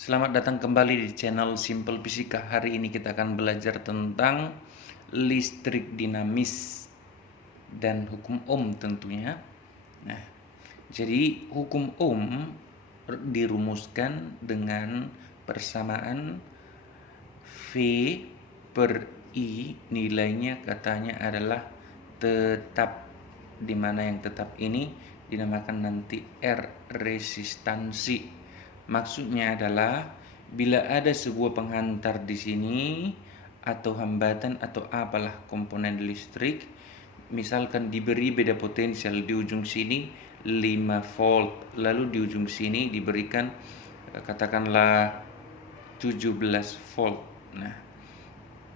Selamat datang kembali di channel Simple Fisika. Hari ini kita akan belajar tentang listrik dinamis dan hukum Ohm tentunya. Nah, jadi hukum Ohm dirumuskan dengan persamaan V per I, nilainya katanya adalah tetap, di mana yang tetap ini dinamakan nanti R, resistansi. Maksudnya adalah bila ada sebuah penghantar di sini atau hambatan atau apalah komponen listrik, misalkan diberi beda potensial di ujung sini 5 volt, lalu di ujung sini diberikan katakanlah 17 volt. Nah,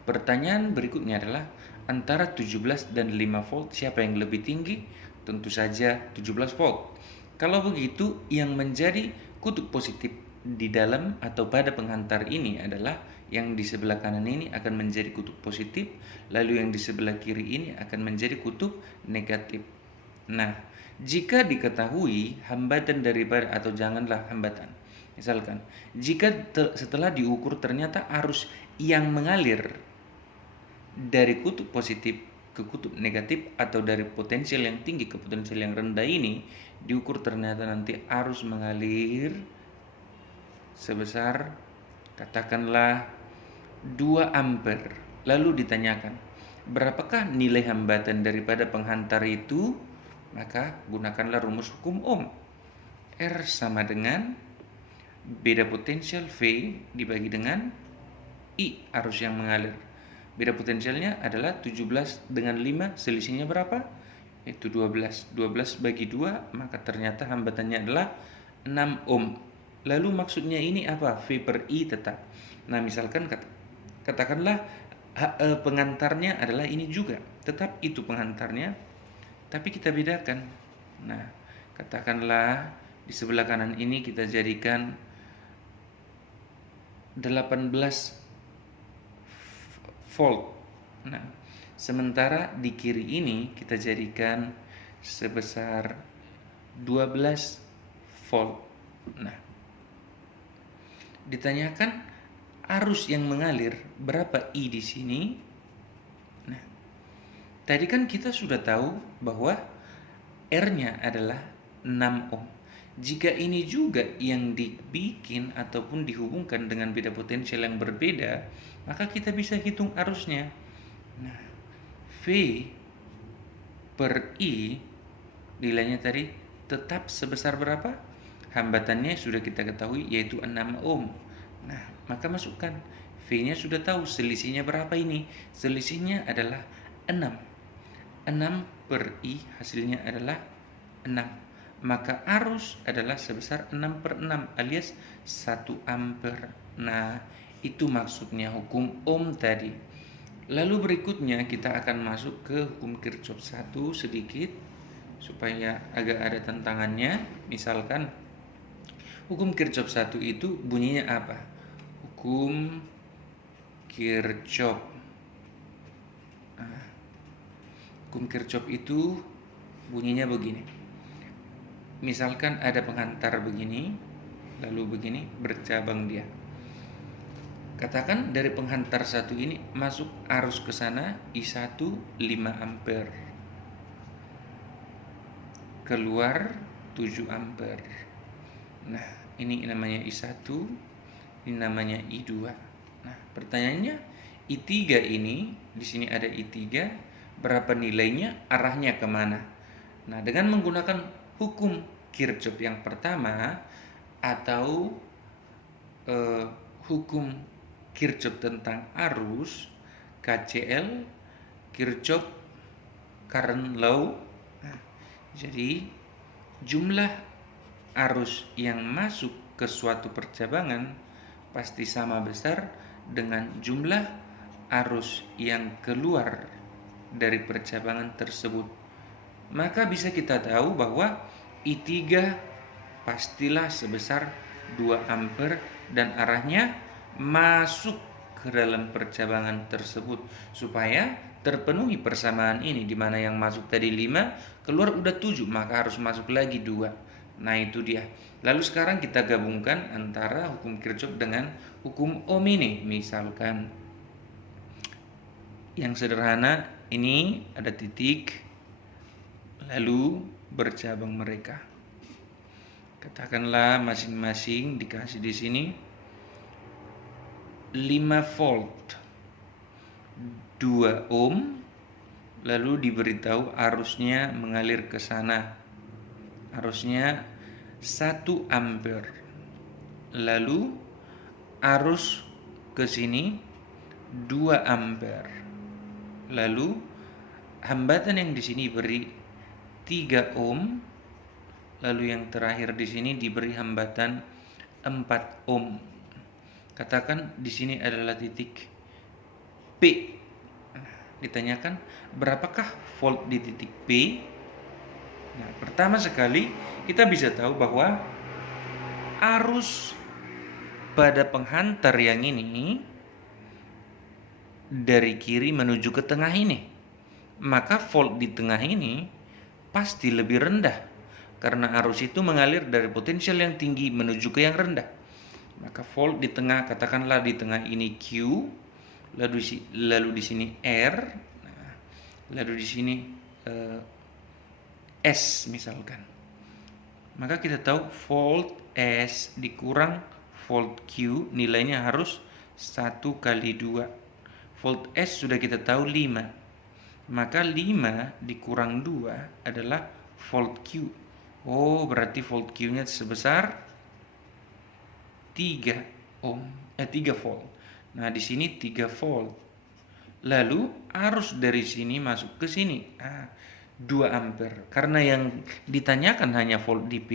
pertanyaan berikutnya adalah antara 17 dan 5 volt siapa yang lebih tinggi? Tentu saja 17 volt. Kalau begitu, yang menjadi kutub positif di dalam atau pada penghantar ini adalah yang di sebelah kanan ini akan menjadi kutub positif, lalu yang di sebelah kiri ini akan menjadi kutub negatif. Nah, jika diketahui hambatan daripada, atau janganlah hambatan, misalkan jika setelah diukur ternyata arus yang mengalir dari kutub positif ke kutub negatif atau dari potensial yang tinggi ke potensial yang rendah ini diukur, ternyata nanti arus mengalir sebesar katakanlah 2 ampere. Lalu ditanyakan, berapakah nilai hambatan daripada penghantar itu? Maka gunakanlah rumus hukum Ohm. R sama dengan beda potensial V dibagi dengan I, arus yang mengalir. Beda potensialnya adalah 17 dengan 5, selisihnya berapa? Yaitu 12. 12 bagi 2, maka ternyata hambatannya adalah 6 ohm. Lalu maksudnya ini apa? V per I tetap. Nah, misalkan katakanlah pengantarnya adalah ini juga, tetap itu pengantarnya, tapi kita bedakan. Nah, katakanlah di sebelah kanan ini kita jadikan 18 volt. Nah, sementara di kiri ini kita jadikan sebesar 12 volt. Nah, ditanyakan arus yang mengalir berapa I di sini. Nah, tadi kan kita sudah tahu bahwa R-nya adalah 6 ohm. Jika ini juga yang dibikin ataupun dihubungkan dengan beda potensial yang berbeda, maka kita bisa hitung arusnya. Nah, V per I nilainya tadi tetap sebesar berapa? Hambatannya sudah kita ketahui, yaitu 6 ohm. Nah, maka masukkan V-nya sudah tahu, selisihnya berapa ini? Selisihnya adalah 6. 6 per I hasilnya adalah 6. Maka arus adalah sebesar 6 per 6 alias 1 ampere. Nah, itu maksudnya hukum Ohm tadi. Lalu berikutnya kita akan masuk ke hukum Kirchhoff 1 sedikit supaya agak ada tantangannya. Misalkan hukum Kirchhoff 1 itu bunyinya apa? Hukum Kirchhoff. Hukum Kirchhoff itu bunyinya begini. Misalkan ada penghantar begini, lalu begini, bercabang dia. Katakan dari penghantar satu ini masuk arus ke sana I1 5 ampere. Keluar 7 ampere. Nah, ini namanya I1, ini namanya I2. Nah, pertanyaannya I3 ini, di sini ada I3, berapa nilainya, arahnya kemana? Nah, dengan menggunakan hukum Kirchhoff yang pertama atau hukum Kirchhoff tentang arus, KCL, Kirchhoff Current Law. Nah, jadi jumlah arus yang masuk ke suatu percabangan pasti sama besar dengan jumlah arus yang keluar dari percabangan tersebut. Maka bisa kita tahu bahwa I3 pastilah sebesar 2 ampere dan arahnya masuk ke dalam percabangan tersebut supaya terpenuhi persamaan ini, di mana yang masuk tadi 5, keluar udah 7, maka harus masuk lagi 2. Nah, itu dia. Lalu sekarang kita gabungkan antara hukum Kirchhoff dengan hukum Ohm ini. Misalkan yang sederhana ini ada titik, lalu bercabang mereka. Katakanlah masing-masing dikasih di sini 5 volt, 2 ohm, lalu diberitahu arusnya mengalir ke sana. Arusnya 1 ampere. Lalu arus ke sini 2 ampere. Lalu hambatan yang di sini beri 3 ohm. Lalu yang terakhir di sini diberi hambatan 4 ohm. Katakan di sini adalah titik P. Ditanyakan berapakah volt di titik P? Nah, pertama sekali kita bisa tahu bahwa arus pada penghantar yang ini dari kiri menuju ke tengah ini. Maka volt di tengah ini pasti lebih rendah karena arus itu mengalir dari potensial yang tinggi menuju ke yang rendah. Maka volt di tengah, katakanlah di tengah ini Q, lalu di sini R, nah, lalu di sini S misalkan. Maka kita tahu volt S dikurang volt Q nilainya harus 1 kali 2. Volt S sudah kita tahu 5. Maka 5 dikurang 2 adalah volt Q. Oh, berarti volt Q-nya sebesar 3 volt. Nah, di sini 3 volt. Lalu arus dari sini masuk ke sini. 2 ampere. Karena yang ditanyakan hanya volt di P.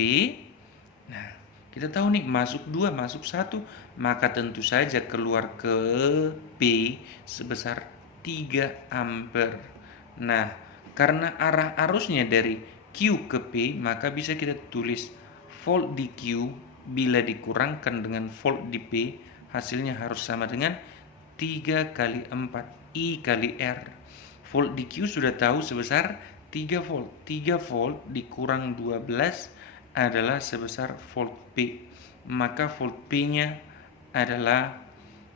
Nah, kita tahu nih masuk 2, masuk 1, maka tentu saja keluar ke P sebesar 3 ampere. Nah, karena arah arusnya dari Q ke P, maka bisa kita tulis volt di Q bila dikurangkan dengan volt di P, hasilnya harus sama dengan 3 kali 4 I kali R. Volt di Q sudah tahu sebesar 3 volt. 3 volt dikurang 12 adalah sebesar volt P. Maka volt P-nya adalah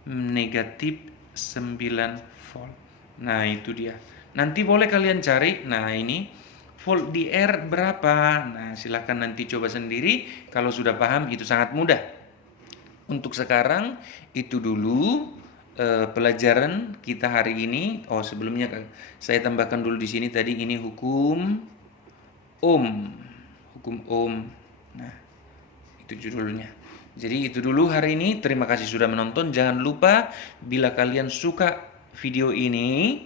negatif 9 volt. Nah, itu dia. Nanti boleh kalian cari. Nah, ini volt di R berapa? Nah, silahkan nanti coba sendiri. Kalau sudah paham, itu sangat mudah. Untuk sekarang, itu dulu pelajaran kita hari ini. Oh, sebelumnya saya tambahkan dulu di sini tadi ini hukum Ohm. Hukum Ohm. Nah, itu judulnya. Jadi itu dulu hari ini. Terima kasih sudah menonton. Jangan lupa bila kalian suka video ini,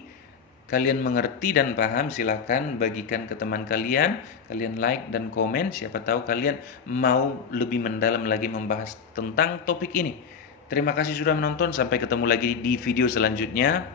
kalian mengerti dan paham, silakan bagikan ke teman kalian. Kalian like dan komen. Siapa tahu kalian mau lebih mendalam lagi membahas tentang topik ini. Terima kasih sudah menonton. Sampai ketemu lagi di video selanjutnya.